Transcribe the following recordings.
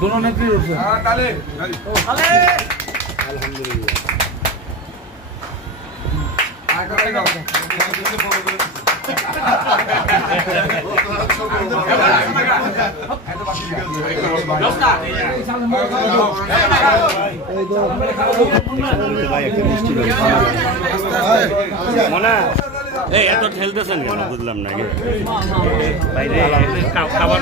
दोनों नेत्री उठছে এই এত ঠেলতেছেন কেন বুঝলাম না বাইরে খাবার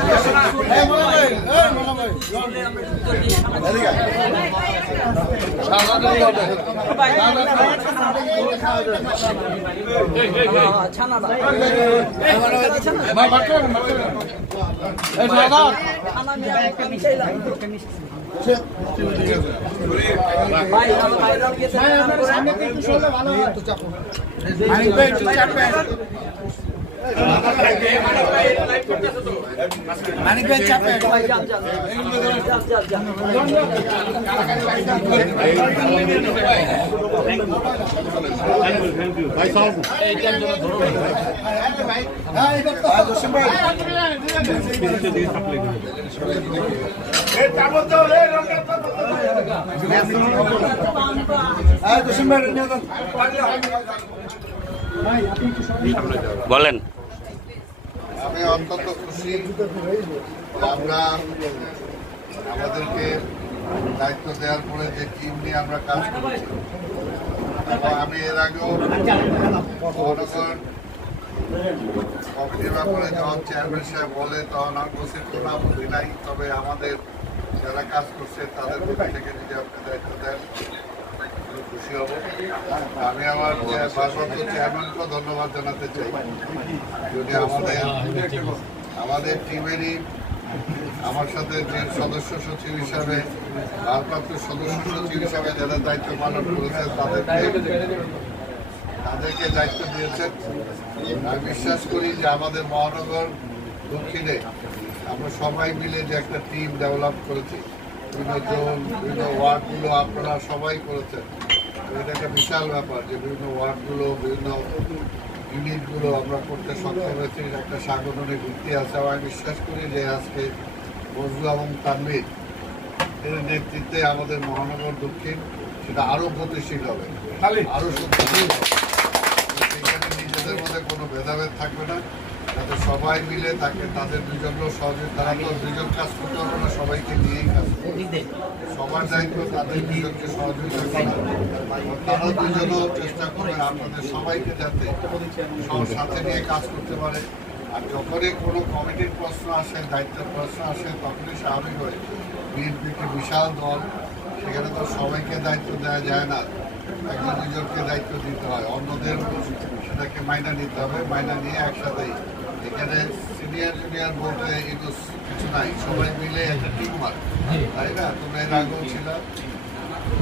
মানিক ভাই চাপে ভাই সাহেব এই টাইম জন্য ধরো ভাই হ্যাঁ এটা তো জসিম ভাই এই তাবো তো রে হ্যাঁ জসিম ভাই নিয়ে যান বলেন। আমি অত্যন্ত খুশি আমরা আমাদেরকে দায়িত্ব দেওয়ার পরে যে টিম নিয়ে আমরা কাজ করছি এবং আমি এর আগেও মহানগর কমিটির ব্যাপারে যখন চেয়ারম্যান সাহেব বলে তখন আমি বলছি কোনো আপত্তি নাই, তবে আমাদের যারা কাজ করছে তাদের প্রতি থেকে যদি আপনি দায়িত্ব দেন খুশি হব। আমি আমার ভারপ্রাপ্ত চেয়ারম্যানকেও ধন্যবাদ জানাতে চাই, যদি আমাদের টিমেরই আমার সাথে যে সদস্য সচিব হিসাবে ভারপ্রাপ্ত সদস্য সচিব হিসাবে যারা দায়িত্ব পালন করেছে তাদেরকে দায়িত্ব দিয়েছেন। আমি বিশ্বাস করি যে আমাদের মহানগর দক্ষিণে আমরা সবাই মিলে যে একটা টিম ডেভেলপ করেছি, বিভিন্ন জোন বিভিন্ন ওয়ার্ডগুলো আপনারা সবাই করেছেন, এটা একটা বিশাল ব্যাপার যে বিভিন্ন ওয়ার্ডগুলো বিভিন্ন ইউনিটগুলো আমরা করতে সক্ষম হয়েছি, একটা সাংগঠনিক ভিত্তি আছে। আমি বিশ্বাস করি যে আজকে বজলু এবং তানভীর এর নেতৃত্বে আমাদের মহানগর দক্ষিণ সেটা আরও গতিশীল হবে, আরও শক্তিশালী হবে। সেখানে নিজেদের মধ্যে কোনো ভেদাভেদ থাকবে না, যাতে সবাই মিলে তাকে তাদের দুজনও সহযোগিতা, তারা তো দুজন কাজ করতে হবে না, সবাইকে নিয়েই কাজ করবে, সবার দায়িত্ব তাদের দুজনকে সহযোগিতা করা। তারা দুজনও চেষ্টা করবেন আপনাদের সবাইকে যাতে সব সাথে নিয়ে কাজ করতে পারে। আর যখনই কোনো কমিটির প্রশ্ন আসে, দায়িত্বের প্রশ্ন আসে, তখনই স্বাভাবিক হয় বিএনপি একটি বিশাল দল, সেখানে তো সবাইকে দায়িত্ব দেওয়া যায় না, একজন দুজনকে দায়িত্ব দিতে হয়, অন্যদের সেটাকে মাইনা নিতে হবে, মাইনা নিয়ে একসাথেই। এখানে সিনিয়র জুনিয়র বলতে এগুলো কিছু নাই, সবাই মিলে একটা টিম ওয়ার্ক, তাই না? তোমরা এর আগেও ছিল,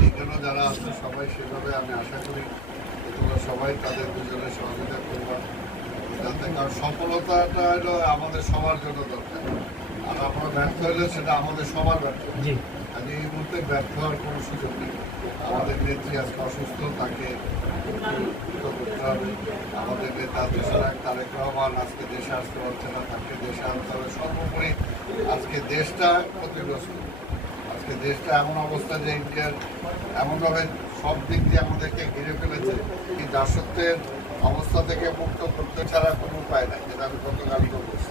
এখানে যারা আছে সবাই সেভাবে আমি আশা করি তোমরা সবাই তাদের দুজনের সহযোগিতা করবা, যাতে কারণ সফলতাটা হলো আমাদের সবার জন্য দরকার। আর আমরা ব্যর্থ হলে সেটা আমাদের সবার ব্যর্থ, কাজে এই মুহূর্তে ব্যর্থ হওয়ার কোনো সুযোগ নেই। আমাদের নেত্রী আজকে অসুস্থ, তাকে করতে হবে। আমাদের নেতা দেশনায়ক তারেক রহমান আজকে দেশে আসতে পারছে না, তাকে দেশে আনতে হবে। সর্বোপরি আজকে দেশটা ক্ষতিগ্রস্ত, আজকে দেশটা এমন অবস্থা যে ইন্ডিয়ার এমনভাবে সব দিক দিয়ে আমাদেরকে ঘিরে ফেলেছে, এই দাসত্বের অবস্থা থেকে মুক্ত করতে ছাড়া কোনো উপায় নাই, যেটা আমি গতকালকে বলছি।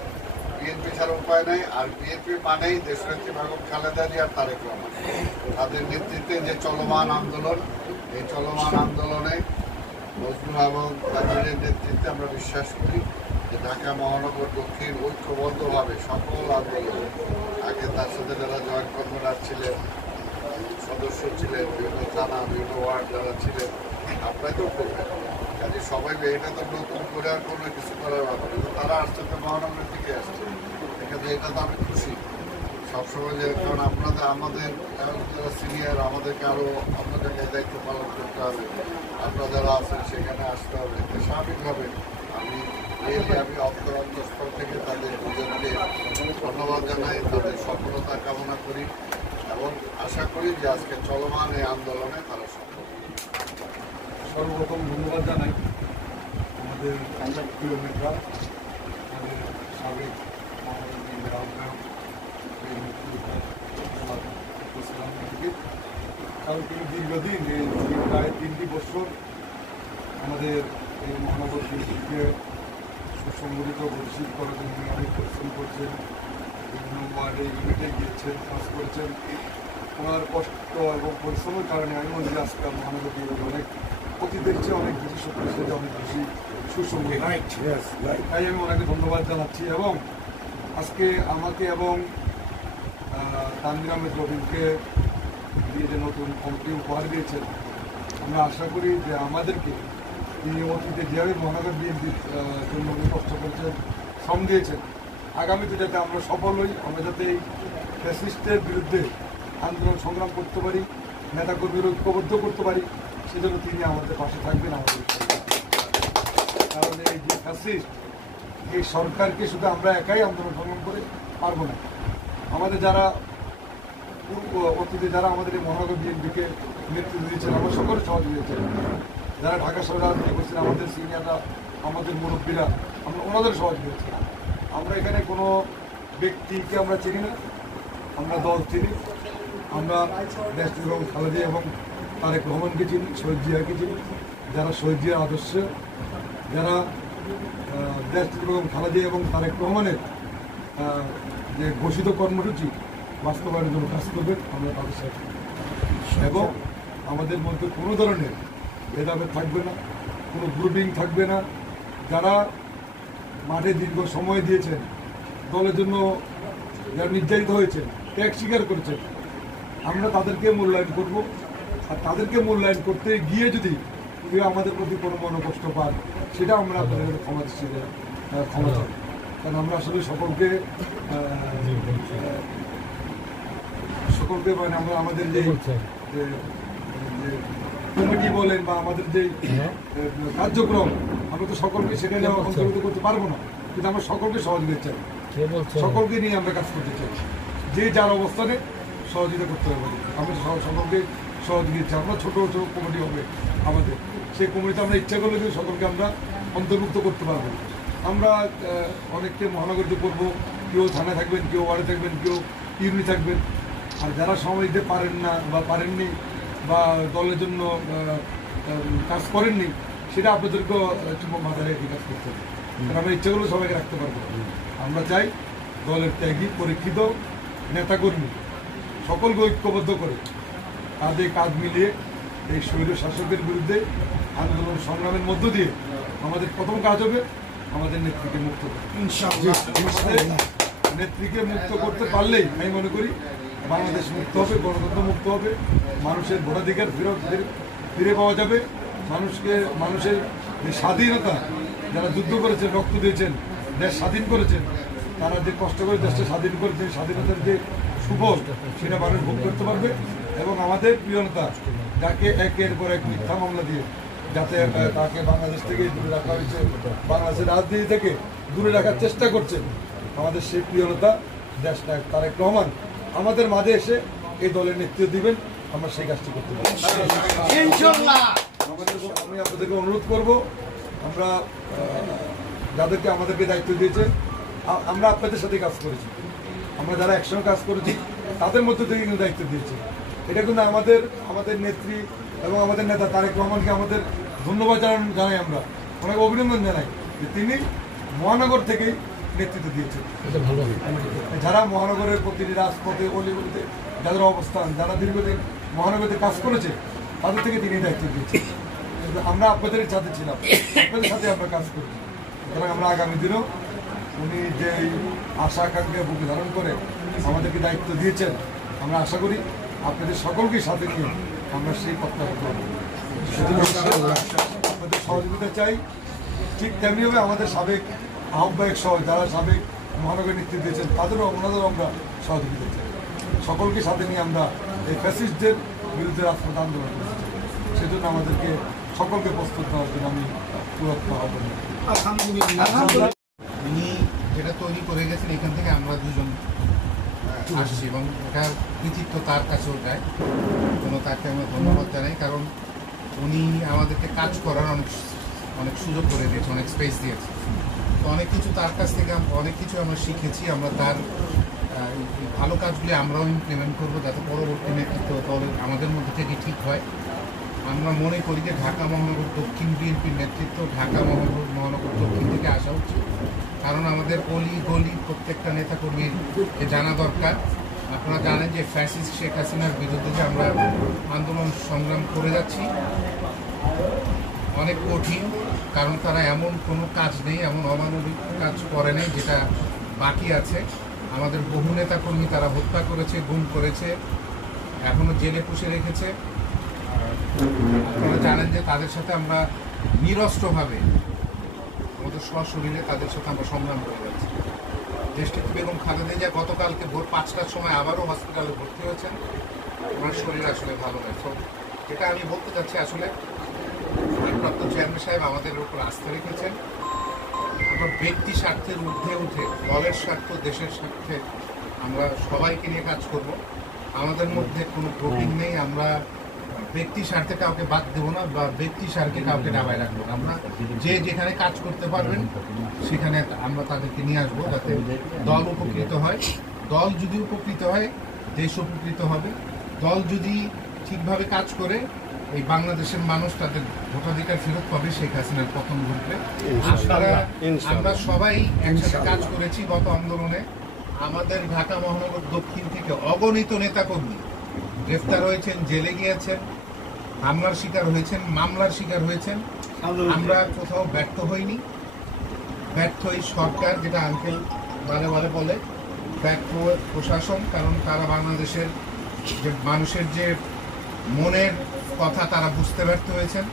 বিএনপি ছাড়া উপায় নাই, আর বিএনপি মানেই দেশনেত্রী বেগম খালেদা জিয়া আর তারেক রহমান, তাদের নেতৃত্বে যে চলমান আন্দোলন, এই চলমান আন্দোলনে বজলু এবং তাদের নেতৃত্বে আমরা বিশ্বাস করি যে ঢাকা মহানগর দক্ষিণ ঐক্যবদ্ধভাবে সকল আন্দোলন, আগে তার সাথে যারা জয়েন্ট কনভেনার ছিলেন, সদস্য ছিলেন, বিভিন্ন থানা বিভিন্ন ওয়ার্ড যারা ছিলেন, আপনারাই তো করবেন। কাজে সবাই এটা তো নতুন করে আর কোনো কিছু করার ব্যাপার, কিন্তু তারা আসছে তো মহানগরের দিকে আসছে, এখানে এটা তো আমি খুশি সবসময় যে, কারণ আপনাদের আমাদের যারা সিনিয়র আমাদেরকে আরও অন্য জায়গায় দায়িত্ব পালন করতে হবে, আপনারা যারা আছেন সেখানে আসতে হবে, স্বাভাবিকভাবে আমি অন্তরস্থল থেকে তাদের দুজনকে ধন্যবাদ জানাই, তাদের সফলতা কামনা করি এবং আশা করি যে আজকে চলমান এই আন্দোলনে তারা সফল। সর্বপ্রথম ধন্যবাদ জানাই আমাদের প্রিয় নেতা কারণ তিনি দীর্ঘদিন এই প্রায় 3টি বছর আমাদের এই মহানগর শিল্পীকে সুসংগঠিত গতিশীল করার জন্য অনেক পরিশ্রম করছেন, বিভিন্ন ওয়ার্ডে ইউনিটে গিয়েছেন, কাজ করেছেন। ওনার কষ্ট এবং পরিশ্রমের কারণে আমি মনে করি আজকাল মহানগর বিভাগে অনেক অতীতের চেয়ে অনেক বেশি শক্তিশালী, অনেক বেশি সুসংগঠিত। তাই আমি ওনাকে ধন্যবাদ জানাচ্ছি এবং আজকে আমাকে এবং তানভীর আহমেদ রবিনকে দিয়ে যে নতুন কমিটি উপহার দিয়েছেন, আমরা আশা করি যে আমাদেরকে তিনি অতীতে যেভাবে মহানগর বিএনপির জন্য কষ্ট করেছেন, শ্রম দিয়েছেন, আগামীতে যাতে আমরা সফল হই, আমরা যাতে এই ফ্যাসিস্টের বিরুদ্ধে আন্দোলন সংগ্রাম করতে পারি, নেতাকর্মীর ঐক্যবদ্ধ করতে পারি, সেজন্য তিনি আমাদের পাশে থাকবেন। আমাদের কারণ এই যে ফ্যাসিস্ট, এই সরকারকে শুধু আমরা একাই আন্দোলন সংগ্রাম করে পারবো না। আমাদের যারা অতীতে যারা আমাদের এই মহানগর বিএনপিকে নেতৃত্ব দিয়েছেন, আমরা সকলে সহযোগী হয়েছেন, যারা ঢাকা শহরে রাজনীতি করছেন, আমাদের সিনিয়ররা, আমাদের মুরব্বীরা, আমরা ওনাদের সহযোগী হয়েছি। আমরা এখানে কোনো ব্যক্তিকে আমরা চিনি না, আমরা দল চিনি। আমরা দেশ এবং খালেদা এবং তারেক রহমানকে চিনি, শহীদ জিয়াকে চিনি, যারা শহীদ জিয়ার আদর্শ, যারা দেশ এবং খালেদা এবং তারেক রহমানের যে ঘোষিত কর্মসূচি বাস্তবায়নের জন্য কাজ করবেন, আমরা তাদের সাথে। এবং আমাদের মধ্যে কোনো ধরনের ভেদাভেদ থাকবে না, কোনো গ্রুপিং থাকবে না। যারা মাঠে দীর্ঘ সময় দিয়েছেন, দলের জন্য যারা নির্যাতিত হয়েছে, ত্যাগ স্বীকার করেছেন, আমরা তাদেরকে মূল্যায়ন করব। আর তাদেরকে মূল্যায়ন করতে গিয়ে যদি কেউ আমাদের প্রতি কোনো মনোকষ্ট পান, সেটা আমরা আপনাদের ক্ষমা চাই। কারণ আমরা আসলে সকলকে মানে আমরা আমাদের যে কমিটি বলেন বা আমাদের যে কার্যক্রম, আমরা তো সকলকে সেখানে অন্তর্ভুক্ত করতে পারবো না, কিন্তু আমরা সকলকে সহযোগিতা চাই, সকলকে নিয়ে আমরা কাজ করতে চাই। যে যার অবস্থানে সহযোগিতা করতে হবে, আমরা সকলকে সহযোগিতা চাই। আমরা ছোটো ছোটো কমিটি হবে আমাদের, সেই কমিটিতে আমরা ইচ্ছা করলে কিন্তু সকলকে আমরা অন্তর্ভুক্ত করতে পারবো। আমরা অনেককে মহানগরীতে করবো, কেউ থানায় থাকবেন, কেউ ওয়ার্ডে থাকবেন, কেউ ইউনি থাকবেন। আর যারা সময় দিতে পারেন না বা পারেননি বা দলের জন্য কাজ করেননি, সেটা আপনাদেরকেও একটু মাথায় রেখে কাজ করতে হবে। কারণ আমরা ইচ্ছা করলে সবাইকে রাখতে পারবো। আমরা চাই দলের ত্যাগী পরীক্ষিত নেতাকর্মী সকলকে ঐক্যবদ্ধ করে কাঁধে কাঁধ মিলিয়ে এই স্বৈর শাসকের বিরুদ্ধে আন্দোলন সংগ্রামের মধ্য দিয়ে আমাদের প্রথম কাজ হবে আমাদের নেত্রীকে মুক্ত করা। নেত্রীকে মুক্ত করতে পারলেই আমি মনে করি বাংলাদেশ মুক্ত হবে, গণতন্ত্র মুক্ত হবে, মানুষের ভোটাধিকার ফিরে পাওয়া যাবে। মানুষের যে স্বাধীনতা, যারা যুদ্ধ করেছেন, রক্ত দিয়েছেন, দেশ স্বাধীন করেছেন, তারা যে কষ্ট করে দেশটা স্বাধীন করেছেন, স্বাধীনতার যে সুফল সেটা মানুষ ভোগ করতে পারবে। এবং আমাদের প্রিয় নেতা, যাকে একের পর এক মিথ্যা মামলা দিয়ে যাতে তাকে বাংলাদেশ থেকে দূরে রাখা হয়েছে, বাংলাদেশের রাজনীতি থেকে দূরে রাখার চেষ্টা করছেন, আমাদের সেই প্রিয় নেতা দেশ নায়ক তারেক রহমান আমাদের মাঝে এসে এই দলের নেতৃত্ব দিবেন। আমরা সেই কাজটি করতে পারি। আমি আপনাদেরকে অনুরোধ করব, আমরা যাদেরকে আমাদেরকে দায়িত্ব দিয়েছে, আমরা আপনাদের সাথে কাজ করেছি, আমরা যারা একসঙ্গে কাজ করেছি তাদের মধ্যে থেকে কিন্তু দায়িত্ব দিয়েছে। এটা কিন্তু আমাদের নেত্রী এবং আমাদের নেতা তারেক রহমানকে আমাদের ধন্যবাদ জানাই, আমরা ওনাকে অভিনন্দন জানাই যে তিনি মহানগর থেকেই নেতৃত্ব দিয়েছেন। যারা মহানগরের প্রতিটি রাজপথে অলিগলিতে যাদের অবস্থান, যারা দীর্ঘদিন মহানগরীতে কাজ করেছে, তাদের থেকে তিনি দায়িত্ব দিয়েছেন। আমরা আপনাদের সাথে ছিলাম, আপনাদের সাথে আমরা কাজ করেছি। সুতরাং আমরা আগামী দিনেও উনি যে আশা আকাঙ্ক্ষা বুকে ধারণ করে আমাদেরকে দায়িত্ব দিয়েছেন, আমরা আশা করি আপনাদের সকলকে সাথে নিয়ে আমরা সেই পথটা করব। আপনাদের সহযোগিতা চাই। ঠিক তেমনিভাবে আমাদের সাবেক আহ্বায়ক সহ যারা সাবেক মহানগর নেতৃত্ব দিয়েছেন, ওনাদেরও আমরা সহযোগিতা চাই। সকলকে সাথে নিয়ে আমরা এই ফ্যাসিস্টদের বিরুদ্ধে রাজপথ আন্দোলন করছি। সেজন্য আমাদেরকে সকলকে প্রস্তুত হওয়ার জন্য আমি পুরস্কার আহ্বান জানাই। উনি যেটা তৈরি করে গেছেন, এখান থেকে আমরা দুজন আসছি এবং এটার কৃতিত্ব তার কাছেও যায়। তাকে আমরা ধন্যবাদ জানাই, কারণ উনি আমাদেরকে কাজ করার অনেক সুযোগ করে দিয়েছে, অনেক স্পেস দিয়েছে। তো অনেক কিছু তার কাছ থেকে অনেক কিছু আমরা শিখেছি। আমরা তার এই ভালো কাজগুলি আমরাও ইমপ্লিমেন্ট করবো যাতে পরবর্তী নেতৃত্ব দলের আমাদের মধ্যে থেকে ঠিক হয়। আমরা মনে করি যে ঢাকা মহানগর দক্ষিণ বিএনপির নেতৃত্ব ঢাকা মহানগর দক্ষিণ থেকে আসা উচিত, কারণ আমাদের অলি গলি প্রত্যেকটা নেতাকর্মীর জানা দরকার। আপনারা জানেন যে ফ্যাসিস্ট শেখ হাসিনার বিরুদ্ধে যে আমরা আন্দোলন সংগ্রাম করে যাচ্ছি অনেক কঠিন, কারণ তারা এমন কোনো কাজ নেই, এমন অমানবিক কাজ করে নেই যেটা বাকি আছে। আমাদের বহু নেতাকর্মী তারা হত্যা করেছে, গুম করেছে, এখনো জেলে পুষে রেখেছে। আপনারা জানেন যে তাদের সাথে আমরা নিরস্ত্রভাবে আমাদের সশরীরে তাদের সাথে আমরা সংগ্রাম করে যাচ্ছি। দেশটিতে বেগম খালেদা জিয়া গতকালকে ভোর 5টার সময় আবারও হসপিটালে ভর্তি হয়েছেন, ওনার শরীর আসলে ভালো নয়। তো যেটা আমি বলতে চাচ্ছি, আসলে ভারপ্রাপ্ত চেয়ারম্যান সাহেব আমাদের উপর আস্থা রেখেছেন। আমরা ব্যক্তি স্বার্থের ঊর্ধ্বে উঠে দলের স্বার্থ, দেশের স্বার্থে আমরা সবাইকে নিয়ে কাজ করব। আমাদের মধ্যে কোনো গ্রুপিং নেই, আমরা ব্যক্তি স্বার্থে কাউকে বাদ দেবো না বা ব্যক্তি স্বার্থে কাউকে ডাবায় রাখবো না। আমরা যে যেখানে কাজ করতে পারবেন সেখানে আমরা তাদেরকে নিয়ে আসবো, যাতে দল উপকৃত হয়। দল যদি উপকৃত হয়, দেশ উপকৃত হবে। দল যদি ঠিকভাবে কাজ করে, এই বাংলাদেশের মানুষ তাদের ভোটাধিকার ফেরত পাবে, শেখ হাসিনার পতন ঘটবে। আমরা সবাই একসাথে কাজ করেছি গত আন্দোলনে। আমাদের ঢাকা মহানগর দক্ষিণ থেকে অগণিত নেতাকর্মী গ্রেফতার হয়েছেন, জেলে গিয়েছেন, হামলার শিকার হয়েছেন, মামলার শিকার হয়েছেন। আমরা কোথাও ব্যর্থ হইনি। ব্যর্থ এই সরকার, যেটা আঙ্কেল বারে বারে বলে, ব্যর্থ প্রশাসন, কারণ তারা বাংলাদেশের যে মানুষের যে মনের কথা তারা বুঝতে ব্যর্থ হয়েছেন।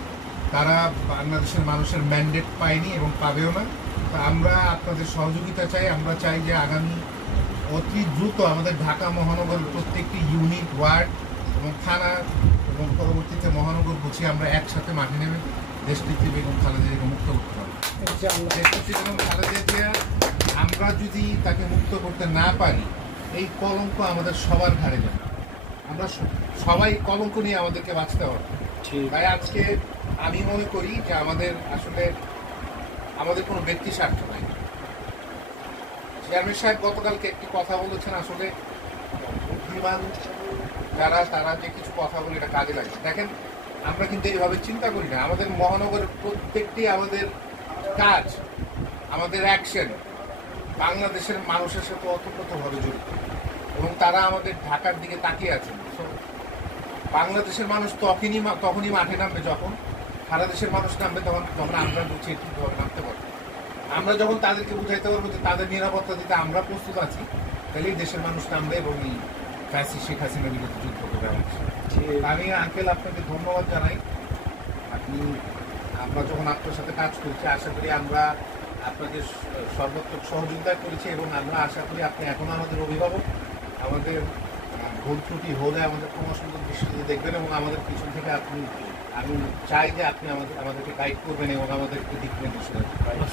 তারা বাংলাদেশের মানুষের ম্যান্ডেট পায়নি এবং পাবেও না। তা আমরা আপনাদের সহযোগিতা চাই। আমরা চাই যে আগামী অতি দ্রুত আমাদের ঢাকা মহানগরের প্রত্যেকটি ইউনিট, ওয়ার্ড এবং থানা এবং পরবর্তীতে মহানগর গুছিয়ে আমরা একসাথে মাঠে নেমে দেশনেত্রী বেগম খালেদা জিয়াকে মুক্ত করতে হবে। দেশনেত্রী বেগম খালেদা জিয়া, আমরা যদি তাকে মুক্ত করতে না পারি, এই কলঙ্ক আমাদের সবার ঘাড়ে যাবে। আমরা সবাই কলঙ্ক নিয়ে আমাদেরকে বাঁচতে হবে। তাই আজকে আমি মনে করি যে আমাদের কোনো ব্যক্তি স্বার্থ নাই। চেয়ারম্যান সাহেব গতকালকে একটি কথা বলেছেন, আসলে বুদ্ধিমান যারা তারা যে কিছু কথা বলে এটা কাজে লাগে। দেখেন, আমরা কিন্তু এইভাবে চিন্তা করি না। আমাদের মহানগরের প্রত্যেকটি আমাদের কাজ, আমাদের অ্যাকশন বাংলাদেশের মানুষের সাথে ওতপ্রোতভাবে জড়িত এবং তারা আমাদের ঢাকার দিকে তাকিয়ে আছেন। বাংলাদেশের মানুষ তখনই মাঠে নামবে যখন সারা দেশের মানুষ নামবে, তখন আমরা বুঝিয়ে ঠিকভাবে নামতে পারবো। আমরা যখন তাদেরকে বুঝাইতে পারবো যে তাদের নিরাপত্তা দিতে আমরা প্রস্তুত আছি, তাহলেই দেশের মানুষ নামবে এবং এই ফ্যাসিস্ট শেখ হাসিনার বিরুদ্ধে যুদ্ধ করবে। আমি আঙ্কেল আপনাকে ধন্যবাদ জানাই। আমরা যখন আপনার সাথে কাজ করছি, আশা করি আমরা আপনাদের সর্বাত্মক সহযোগিতা করেছি এবং আমরা আশা করি আপনি এখন আমাদের অভিভাবক। আমাদের ভুল ত্রুটি হলে আমাদের প্রমোশনকে দৃষ্টিতে দেখবেন এবং আমাদের পিছন থেকে আমি চাই যে আপনি আমাদেরকে গাইড করবেন এবং আমাদেরকে দিক নির্দেশনা দেবেন।